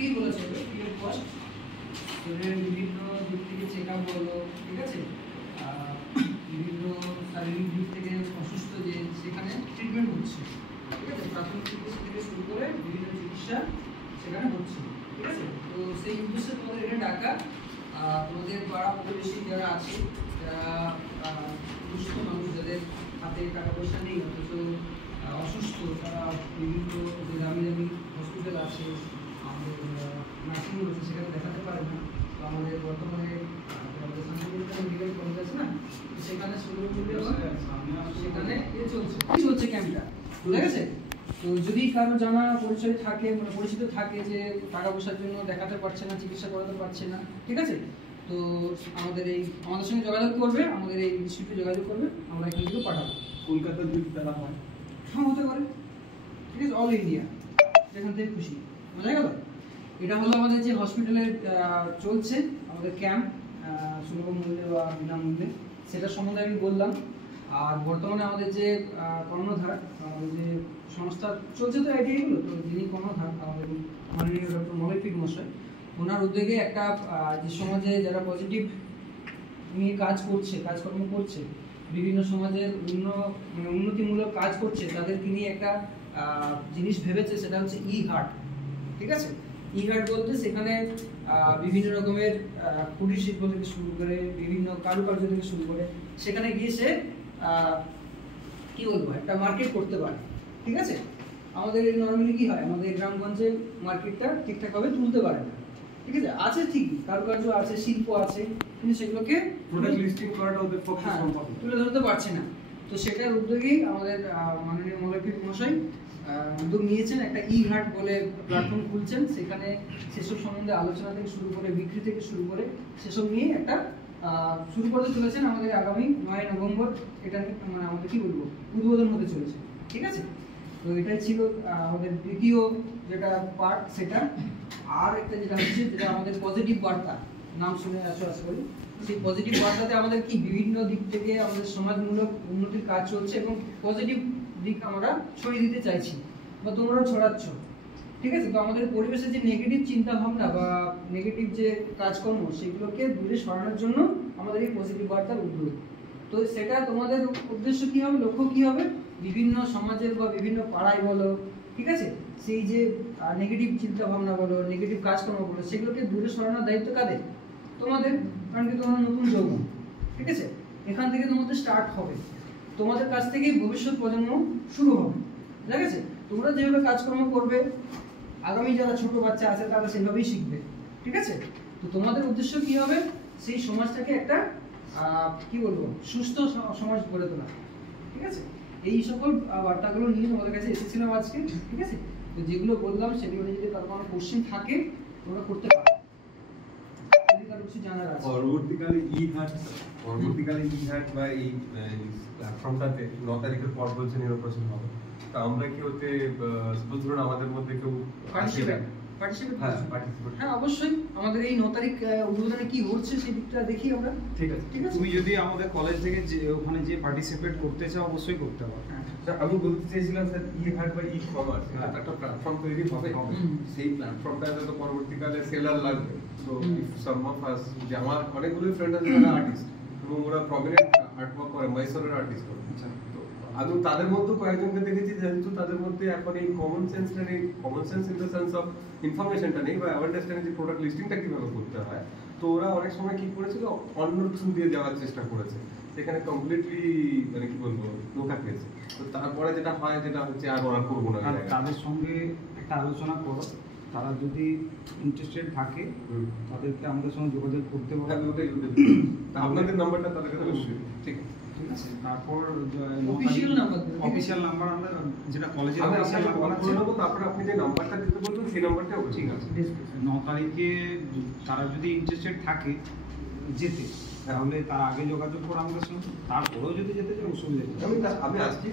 Free বলেছে, free of cost. বিভিন্ন দিক থেকে চেক আপ হলো, ঠিক আছে, বিভিন্ন শারীরিক দিক থেকে অসুস্থ যে সেখানে ট্রিটমেন্ট হচ্ছে, ঠিক আছে, প্রাথমিক চিকিৎসা থেকে শুরু করে বিভিন্ন চিকিৎসা সেখানে হচ্ছে, ঠিক আছে। তো সেই উদ্দেশ্যে তোমাদের এখানে ডাকা। তোমাদের পাড়া প্রতিবেশী যারা আছে, যারা দুস্থ মানুষ, যাদের হাতে টাকা পয়সা নেই অথচ অসুস্থ, তারা বিভিন্ন যে দামি দামি হসপিটাল আছে, আমাদের নার্সিংহোম আছে, সেখানে দেখাতে পারে না। তো আমাদের বর্তমানে আমাদের শান্তিনিকেতন মেডিকেল কলেজ আছে না, সেখানে সেখানে চলছে ক্যাম্পটা, বুঝা গেছে। তো যদি কারো জানা পরিচয় থাকে, মানে পরিচিত থাকে যে টাকা পয়সার জন্য দেখাতে পারছে না, চিকিৎসা করাতে পারছে না, ঠিক আছে, তো আমাদের সঙ্গে যোগাযোগ করবে, আমাদের এই ইনস্টিটিউটে যোগাযোগ করবে, আমরা এখান থেকে পাঠাবো। কলকাতার যদি তারা হয়, হ্যাঁ হতে পারে, ঠিক আছে, অল ইন্ডিয়া যেখান থেকে খুশি। বোঝা গেল? এটা হলো আমাদের যে হসপিটালে চলছে আমাদের ক্যাম্প, সুলভ মূল্যে বা বিনামূল্যে, সেটা সম্বন্ধে আমি বললাম। আর বর্তমানে আমাদের যে কর্ণধার, আমাদের যে সংস্থা চলছে, তো আইডিয়াগুলো, তো যিনি কর্ণধার আমাদের মাননীয় ডক্টর মলয়পিক মশাই, ওনার উদ্যোগে একটা যে সমাজে যারা পজিটিভ নিয়ে কাজকর্ম করছে, বিভিন্ন সমাজের উন্নতিমূলক কাজ করছে, তাদেরকে নিয়ে একটা জিনিস ভেবেছে, সেটা হচ্ছে ই-হার্ট, ঠিক আছে। ই-হার্ট বলতে সেখানে বিভিন্ন রকমের কুটির শিল্প থেকে শুরু করে বিভিন্ন কারুকার্য থেকে শুরু করে সেখানে গিয়ে সে কি বলবো একটা মার্কেট করতে পারে, ঠিক আছে। আমাদের নর্মালি কি হয়, আমাদের গ্রামগঞ্জে মার্কেটটা ঠিকঠাকভাবে তুলতে পারে না, ঠিক আছে, আছে ঠিকই, কারুকার্য আছে, শিল্প আছে, কিন্তু সেগুলোকে প্রোডাক্ট লিস্টিং করাটা ওদের পক্ষে সম্ভব তুলে ধরতে পারছে না। তো সেটার উদ্যোগেই আমাদের মাননীয় মলয়পিক মশাই উদ্যোগ নিয়েছেন, একটা ই-হাট বলে প্ল্যাটফর্ম খুলছেন, সেখানে সেসব সম্বন্ধে আলোচনা থেকে শুরু করে বিক্রি থেকে শুরু করে সেসব নিয়ে একটা শুরু করতে চলেছেন। আমাদের আগামী 9 নভেম্বর এটা মানে আমাদের কি বলবো উদ্বোধন হতে চলেছে, ঠিক আছে। তো এটাই ছিল আমাদের দ্বিতীয় যেটা পার্ট, সেটা। আর একটা যেটা হচ্ছে, যেটা আমাদের পজিটিভ বার্তা, নাম শুনে আছো আশা করি। সেই পজিটিভ বার্তাতে আমাদের কি বিভিন্ন দিক থেকে আমাদের সমাজমূলক উন্নতির কাজ চলছে এবং পজিটিভ দিক আমরা ছড়িয়ে দিতে চাইছি বা তোমরাও ছড়াচ্ছ, ঠিক আছে। তো আমাদের পরিবেশে যে নেগেটিভ চিন্তা ভাবনা বা নেগেটিভ যে কাজকর্ম, সেগুলোকে দূরে সরানোর জন্য আমাদের এই পজিটিভ বার্তার উদ্যোগ। তো সেটা তোমাদের উদ্দেশ্য কি হবে, লক্ষ্য কি হবে, বিভিন্ন সমাজের বা বিভিন্ন পাড়ায় বলো, ঠিক আছে, সেই যে নেগেটিভ চিন্তা ভাবনা বলো, নেগেটিভ কাজকর্ম বলো, সেগুলোকে দূরে সরানোর দায়িত্ব কাদের? তোমাদের, কারণ কি তোমরা নতুন যৌবন, ঠিক আছে, এখান থেকে তোমাদের স্টার্ট হবে, তোমাদের কাছ থেকেই ভবিষ্যৎ প্রজন্ম শুরু হবে, ঠিক আছে। তোমরা যেভাবে কাজকর্ম করবে, আগামী যারা ছোট বাচ্চা আছে তারা সেভাবেই শিখবে, ঠিক আছে। তো তোমাদের উদ্দেশ্য কি হবে, সেই সমাজটাকে একটা কি বলবো সুস্থ সমাজ গড়ে তোলা, ঠিক আছে। এই সকল বার্তাগুলো নিয়ে তোমাদের কাছে এসেছিলাম আজকে, ঠিক আছে। তো যেগুলো বললাম সেগুলো যদি কারো কোনো কোশ্চেন থাকে তোমরা করতে পারো, যদি কারো কিছু জানার আছে। পরবর্তীকালে ই-হাট বা এই প্ল্যাটফর্মটাতে 9 তারিখের পর বলছেন ইনোগ্রেশন হবে। তো আমরা কি হতে সাপোজ ধরুন আমাদের মধ্যে কেউ পার্টিসিপেট হ্যাঁ অবশ্যই, আমাদের এই 9 তারিখ উদ্বোধনে কি হচ্ছে সেই দিকটা দেখি আমরা, ঠিক আছে। তুমি যদি আমাদের কলেজ থেকে যে ওখানে যে পার্টিসিপেট করতে চাও অবশ্যই করতে পারো। স্যার আমি বলতে চাইছিলাম স্যার ই-হাট বা ই-কমার্স একটা প্ল্যাটফর্ম তৈরি হবে, সেই প্ল্যাটফর্মটাতে তো পরবর্তীকালে সেলার লাগবে। So if some of us, যে আমার অনেকগুলো ফ্রেন্ড আছে যারা আর্টিস্ট এবং ওরা প্রমিনেন্ট আর্ট ওয়ার্ক করে, মহীশূরের আর্টিস্ট করে। আমি তাদের মধ্যে কয়েকজনকে দেখেছি যেহেতু তাদের মধ্যে এখন এই কমন সেন্সটা নেই, common sense in the sense of ইনফরমেশনটা নেই বা অ্যাওয়ারনেসটা নেই যে প্রোডাক্ট লিস্টিংটা কিভাবে করতে হয়। তো ওরা অনেক সময় কি করেছিল, অন্য থ্রু দিয়ে যাওয়ার চেষ্টা করেছে, সেখানে কমপ্লিটলি মানে কি বলবো ধোঁকা খেয়েছে। তো তারপরে যেটা হয় যেটা হচ্ছে আর ওরা করবো না, তাদের সঙ্গে একটা আলোচনা করো, তারা যদি ইন্টারেস্টেড থাকে তাদেরকে আমাদের সঙ্গে যোগাযোগ করতে পারে। আপনাদের নাম্বারটা তাদের কাছে অবশ্যই, ঠিক আছে। তারপর অফিশিয়াল নাম্বার আমরা যেটা কলেজের অফিশিয়াল নাম্বার আছে, তারপর আপনি যে নাম্বারটা দিতে বলবেন সেই নাম্বারটাও ঠিক আছে। 9 তারিখে তারা যদি ইন্টারেস্টেড থাকে যেতে, তাহলে তার আগে যোগাযোগ করে আমাদের সঙ্গে, তারপরেও যদি যেতে চাই অসুবিধা নেই। আমি আজকেই